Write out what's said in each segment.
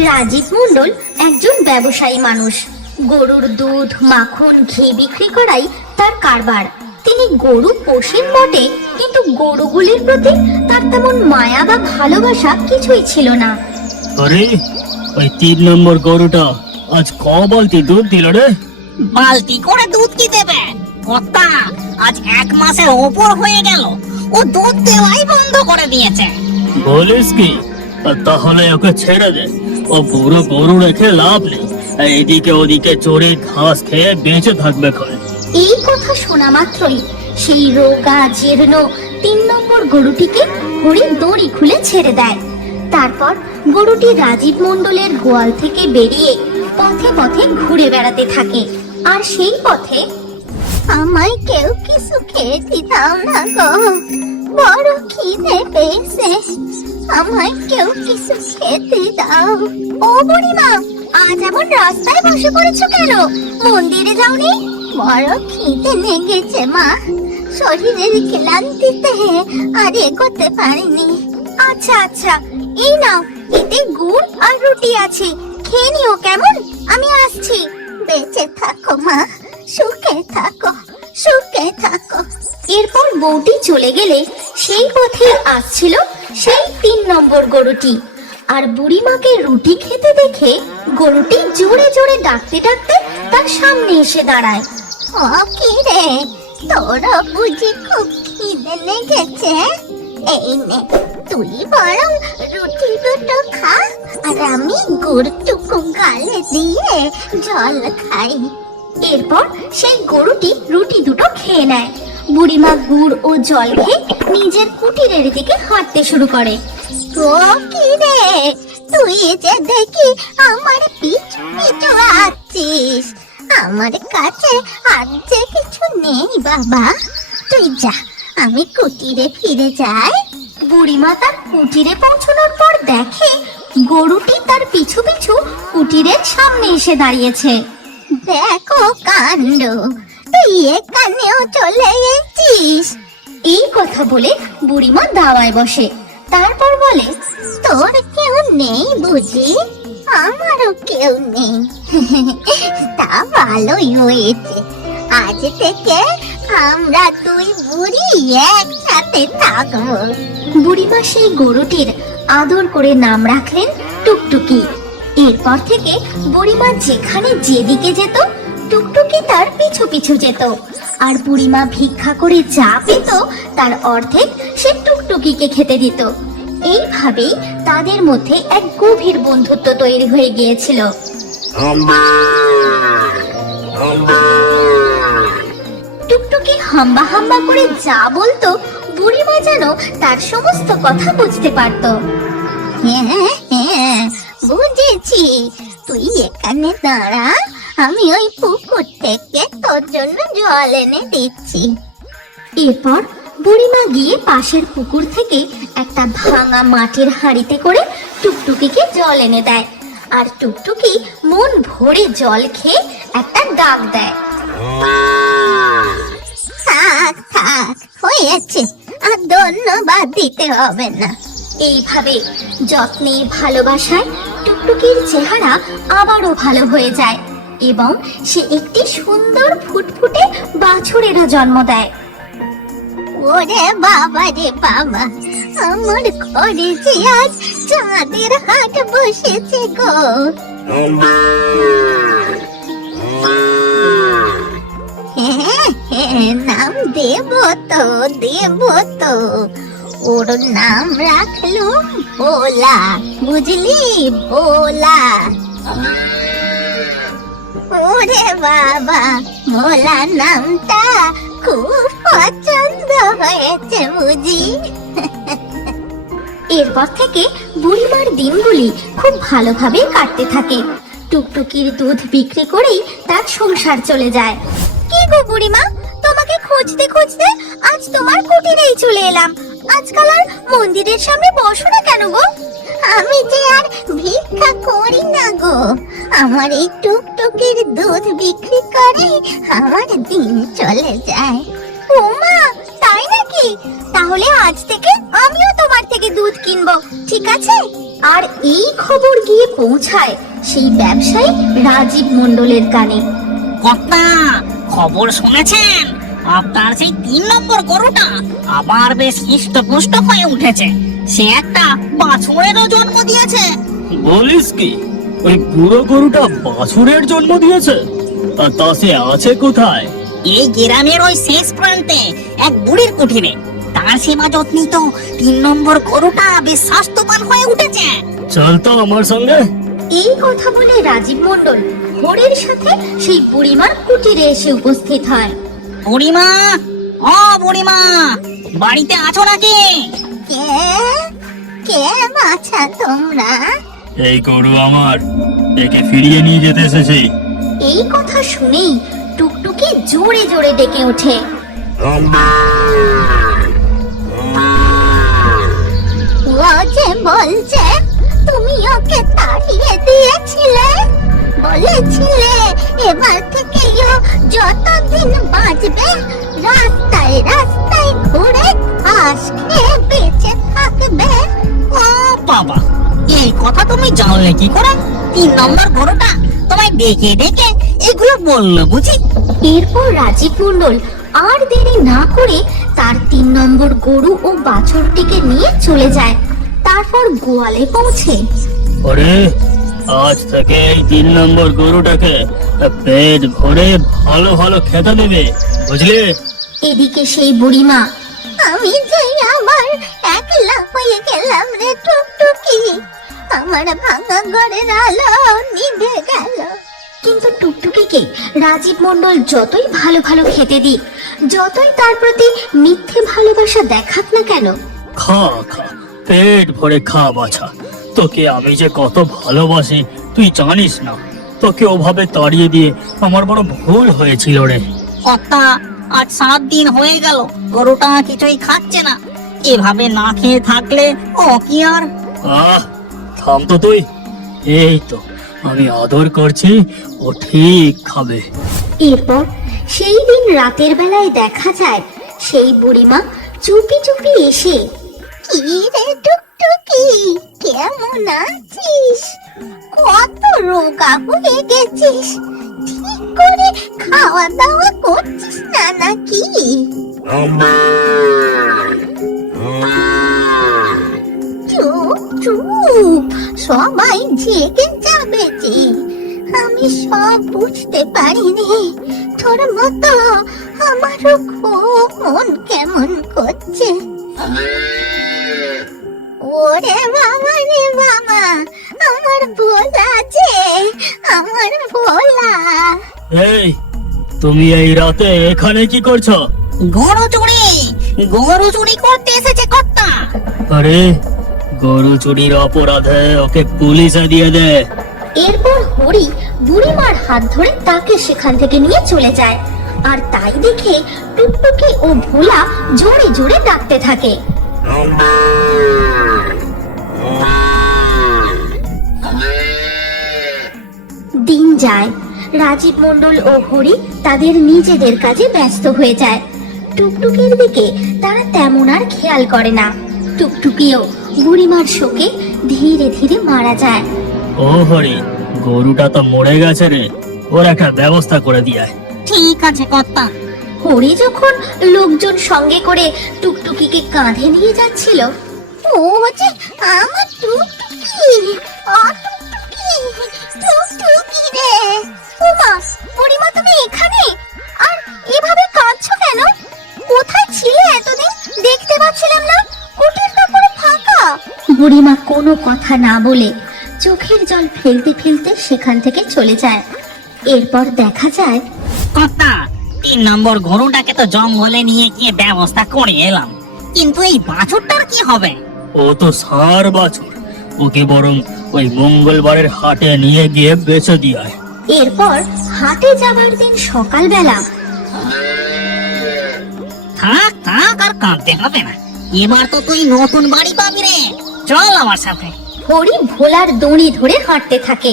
রাজীব মণ্ডল একজন ব্যবসায়ী মানুষ। গরুর দুধ, মাখন, ঘি বিক্রি করাই তার কারবার। তিনি গরু পোষেন বটে, কিন্তু গরুগুলির প্রতি তার তেমন মায়া বা ভালোবাসা কিছুই ছিল না। আরে ওই 3 নম্বর গরুটা আজ ক বালতি দুধ দিল রে? বালতি করে দুধ কি দেবে কর্তা? আজ 1 মাসের ওপর হয়ে গেল, ও দুধ দেওয়াই বন্ধ করে দিয়েছে। বলিস কি? তাহলে ওকে ছেড়ে দে, ও পুরো গরু রেখে লাভ নেই। এদিকে ওদিকে চড়ে ঘাস খেয়ে বেঁচে থাকবে করে। এই কথা শোনা মাত্রই সেই রোগা জীর্ণ 3 নম্বর গরুটিকে হরি দড়ি খুলে ছেড়ে দেয়। তারপর গরুটি রাজীব মণ্ডলের গোয়াল থেকে বেরিয়ে পথে পথে ঘুরে বেড়াতে থাকে। আর সেই পথে, আমায় কেউ কিছু খেতে দাও না গো, বড় খিদে পেয়েছে, আমায় কেউ কিছু খেতে দাও। ও বুড়িমা, আজ এমন রাস্তায় বসে পড়েছো কেন? মন্দিরে যাওনি? বড় খিদে লেগেছে মা, শরীরের ক্লান্তিতে আর এগোতে পারিনি। আচ্ছা আচ্ছা, এই নাও, এতে গুড় আর রুটি আছে, খেয়ে নিও কেমন? আমি আসছি। বেঁচে থাকো মা, সুখে থাকো, সুখে থাকো। এরপর বউটি চলে গেলে সেই পথে আসছিল সেই 3 নম্বর গরুটি। আর বুড়িমাকে রুটি খেতে দেখে গরুটি জোরে জোরে ডাকতে ডাকতে তার সামনে এসে দাঁড়ায়। ও কি রে, তোরা বুঝি খুব খিদে লেগেছে? এই নে, তুই বরং রুটি দুটো খা, আর আমি গুড়টুকু গালে দিয়ে জল খাই। এরপর সেই গরুটি রুটি দুটো খেয়ে নেয়। বুড়িমা গুড় ও জল খেয়ে নিজের কুটিরের দিকে হাঁটতে শুরু করে। ও কি রে, তুই যে দেখি আমার পিছু পিছু আসছিস। আমার কাছে আজ যে কিছু নেই বাবা, তুই যা, আমি কুটিরে ফিরে যাই। বুড়িমা তার কুটিরে পৌঁছানোর পর দেখে গরুটি তার পিছু পিছু কুটিরের সামনে এসে দাঁড়িয়েছে। দেখো কাণ্ড, তুই এখানেও চলে এসেছিস। এই কথা বলে বুড়িমা দাওয়ায় বসে। তারপর বলে, তোর কেউ নেই বুঝি? আমারও কেউ নেই। তা ভালোই হয়েছে, আজ থেকে আমরা 2 বুড়ি একসাথে থাকবো। বুড়িমা সেই গরুটির আদর করে নাম রাখলেন টুকটুকি। এরপর থেকে বুড়িমা যেখানে যেদিকে যেত, টুকটুকি তার পিছু পিছু যেত। আর বুড়িমা ভিক্ষা করে যা পেত তার অর্ধেক সে টুকটুকিকে খেতে দিত। এইভাবেই তাদের মধ্যে এক গভীর বন্ধুত্ব তৈরি হয়ে গিয়েছিল। টুকটুকি হাম্বা হাম্বা করে যা বলতো, বুড়িমা যেন তার সমস্ত কথা বুঝতে পারত। হ্যাঁ, বুঝেছি, তুই এখানে দাঁড়া, আমি ওই পুকুর থেকে তোর জন্য জল এনে দিচ্ছি। এরপর বুড়িমা গিয়ে পাশের পুকুর থেকে একটা ভাঙা মাটির হাঁড়িতে করে টুকটুকিকে জল এনে দেয়। আর টুকটুকি মন ভরে জল খেয়ে একটা ডাক দেয়। থাক থাক, হয়েছে, আর ধন্যবাদ দিতে হবে না। এইভাবে যত্নে ভালোবাসায় টুকটুকির চেহারা আবারও ভালো হয়ে যায় এবং সে একটি সুন্দর ফুটফুটে বাছুরেরও জন্ম দেয়। ওরে বাবা রে বাবা, আমার ঘরে যে আজ চাঁদের হাট বসেছে গো। হ্যাঁ, নাম দেব তো, দেব তো। ওর নাম রাখলুম ভোলা, বুঝলি, ভোলা। ওরে বাবা, ভোলা নামটা খুব পছন্দ হয়েছে বুঝি। এরপর থেকে বুড়িমার দিনগুলি খুব ভালোভাবে কাটতে থাকে। টুকটুকির দুধ বিক্রি করেই তার সংসার চলে যায়। কি গো বুড়িমা, তোমাকে খুঁজতে খুঁজতে আজ তোমার কুটিরেই চলে এলাম। আজকাল আর মন্দিরের সামনে বসো না কেন গো? আমি যে আর ভিক্ষা করি না গো, আমার এই টুকটুকির দুধ বিক্রি করে আমার দিন চলে যায়। ও মা, তাই নাকি? তাহলে আজ থেকে আমিও তোমার থেকে দুধ কিনবো, ঠিক আছে? আর এই খবর গিয়ে পৌঁছায় সেই ব্যবসায়ী রাজীব মণ্ডলের কানে। কর্তা, খবর শুনেছেন? আপনার সেই 3 নম্বর গরুটা আবার বেশ হৃষ্টপুষ্ট হয়ে উঠেছে। সে একটা বাছুরেরও জন্ম দিয়েছে। বলিস কি, ওই বুড়ো গরুটা বাছুরের জন্ম দিয়েছে? আর তা সে আছে কোথায়? এই গ্রামের ওই শেষ প্রান্তে এক বুড়ির কুঠিরে। তার সেবা যত্নই তো 3 নম্বর গরুটা বেশ স্বাস্থ্যবান হয়ে উঠেছে। চল তো আমার সঙ্গে। এই কথা বলে রাজীব মণ্ডল হরির সাথে সেই বুড়িমার কুটিরে এসে উপস্থিত হয়। বুড়িমা, ও বুড়িমা, বাড়িতে আছো নাকি? কে কে বাছা তোমরা? এই গরু আমার, একে ফিরিয়ে নিয়ে যেতে এসেছি। এই কথা শুনেই টুকটুকি জোরে জোরে ডেকে ওঠে। ও যে বলছে তুমি ওকে তাড়িয়ে দিয়েছিলে, বলেছিলে এবার থেকে ও যতদিন বাঁচবে রাস্তায় রাস্তায় ঘুরে ঘাস খেয়ে বেঁচে থাকবে। ও বাবা, এই কথা তুমি জানলে কি করে? 3 নম্বর গরুটা তোমায় ডেকে ডেকে এগুলো বললো বুঝি? এরপর রাজীব মণ্ডল আর দেরি না করে তার 3 নম্বর গরু ও বাছুরটিকে নিয়ে চলে যায়। তারপর গোয়ালে পৌঁছে ওরে, আজ থেকে এই 3 নম্বর গরুটাকে পেট ভরে ভালো ভালো খেতে দেবে, বুঝলে? এদিকে সেই বুড়িমা, আমি যে আবার একলা হয়ে গেলাম রে টুকটুকি, আমার ভাঙা ঘরের আলো নিভে গেল। কিন্তু টুকটুকিকে রাজীব মণ্ডল যতই ভালো ভালো খেতে দিক, যতই তার প্রতি মিথ্যে ভালোবাসা দেখাক না কেন, খা খা, পেট ভরে খা বাছা। তোকে আমি যে কত ভালোবাসি তুই জানিস না। তোকে ওভাবে তাড়িয়ে দিয়ে আমার বড় ভুল হয়েছিল রে। কর্তা, আজ 7 দিন হয়ে গেল গরুটা কিছুই খাচ্ছে না। এভাবে না খেয়ে থাকলে ও কি আর? আহ, থাম তো তুই। এই তো আমি আদর করছি, ও ঠিক খাবে। এরপর সেই দিন রাতের বেলায় দেখা যায় সেই বুড়িমা চুপি চুপি এসে, কি রে টুকটুকি, কেমন আছিস? কত রোগা হয়ে গেছিস, ঠিক করে খাওয়া দাওয়া করছিস না নাকি? চুপ চুপ, সবাই জেগে যাবে যে। আমি সব বুঝতে পারিনি, তোর মতো আমারও খুব মন কেমন করছে। ওরে বাবা রে বাবা, আমার ভোলা যে, আমার ভোলা। এই, তুমি এই রাতে এখানে কি করছো? গরু চুরি করতে এসেছে কর্তা। আরে, গরু চুরির অপরাধে ওকে পুলিশে দিয়ে দে। এরপর হরি বুড়িমার হাত ধরে তাকে সেখান থেকে নিয়ে চলে যায়। আর তাই দেখে টুকটুকি ও ভোলা জোরে জোরে ডাকতে থাকে। দিন যায়, রাজীব মণ্ডল ও হরি তাদের নিজেদের কাজে ব্যস্ত হয়ে যায়। টুকটুকির দিকে তারা তেমন আর খেয়াল করে না। টুকটুকিও বুড়িমার শোকে ধীরে ধীরে মারা যায়। ও হরি, গরুটা তো মরে গেছে রে, ওর একটা ব্যবস্থা করে দিয়ে। ঠিক আছে কর্তা। হরি যখন লোকজন সঙ্গে করে টুকটুকিকে কাঁধে নিয়ে যাচ্ছিল, ও যে আমার টুকটুকি, টুকটুকি রে। ওমা, বুড়িমা তুমি এখানে? আর এভাবে কাঁদছো কেন? কোথায় ছিলে এতদিন? দেখতে পাচ্ছিলাম না, কুটিরটা পুরো ফাঁকা। বুড়িমা কোনো কথা না বলে চোখের জল ফেলতে ফেলতে সেখান থেকে চলে যায়। এরপর দেখা যায় কর্তা, 3 নম্বর গরুটাকে তো জঙ্গলে নিয়ে গিয়ে ব্যবস্থা করে এলাম, কিন্তু এই বাছুরটার কি হবে? ও তো ষাঁড় বাছুর, ওকে বরং ওই মঙ্গলবারের হাটে নিয়ে গিয়ে বেচে দিয়ে। এরপর হাটে যাবার দিন সকালবেলা থাক থাক, আর কাঁদতে হবে না। এবার তো তুই নতুন বাড়ি পাবি রে, চল আমার সাথে। হরি ভোলার দড়ি ধরে হাঁটতে থাকে।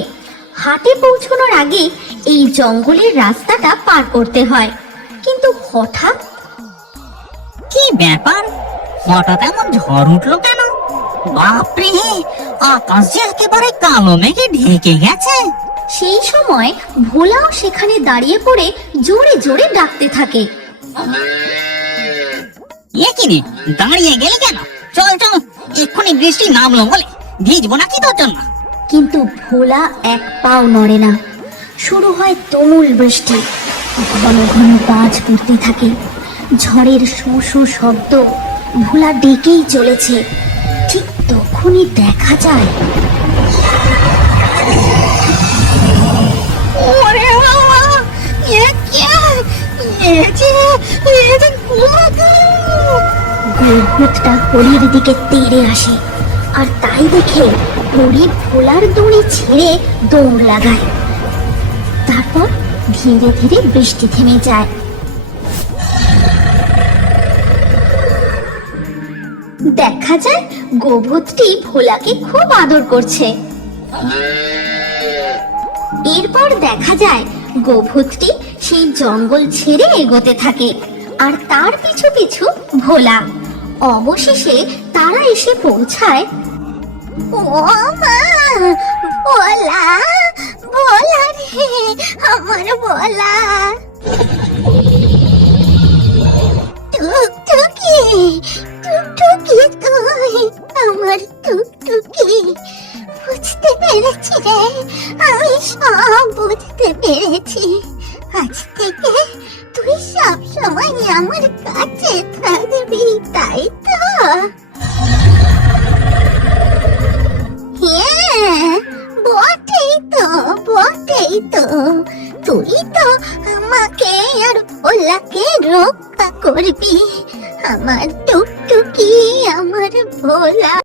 হাটে পৌঁছানোর আগে এই জঙ্গলের রাস্তাটা পার করতে হয়। কিন্তু হঠাৎ কি ব্যাপার, হঠাৎ এমন ঝড় উঠলো কেন? বাপরে, আকাশ যে একেবারে কালো মেঘে ঢেকে গেছে। সেই সময় ভোলাও সেখানে দাঁড়িয়ে পড়ে জোরে জোরে ডাকতে থাকে। এ কি রে, দাঁড়িয়ে গেলি কেন? চল চল, এক্ষুনি বৃষ্টি নামলো বলে ভিজবো নাকি তোর জন্য? কিন্তু ভোলা এক পাও নড়ে না। শুরু হয় তুমুল বৃষ্টি, ঘন ঘন বাজ পড়তে থাকে, ঝড়ের শো শো শব্দ ভোলা ডেকেই চলেছে। ঠিক তখনই দেখা যায় ওরে বাবা, এ কে? এ যে গোভূতটা হরির দিকে তেড়ে আসে, আর তাই দেখে হরি ভোলার দড়ি ছেড়ে দৌড় লাগায়। তারপর ধীরে ধীরে বৃষ্টি থেমে যায়। দেখা যায় গোভূতটি ভোলাকে খুব আদর করছে। এরপর দেখা যায় গোভূতটি সেই জঙ্গল ছেড়ে এগোতে থাকে, আর তার পিছু পিছু ভোলা। অবশেষে তারা এসে পৌঁছায়। ও মা, ভোলা, ভোলা রে, আমার ভোলা। টুকটুকি, টুকটুকি তুই, আমার টুকটুকি। বুঝতে পেরেছি রে, আমি সব বুঝতে পেরেছি। আজ থেকে তুই সব সময় আমার কাছে থাকবি, তাই তো? হ্যাঁ, বটেই তো, বটেই তো। তুই তো আমাকে আর ভোলাকে রক্ষা করবি, আমার টুকটুকি, আমার ভোলা।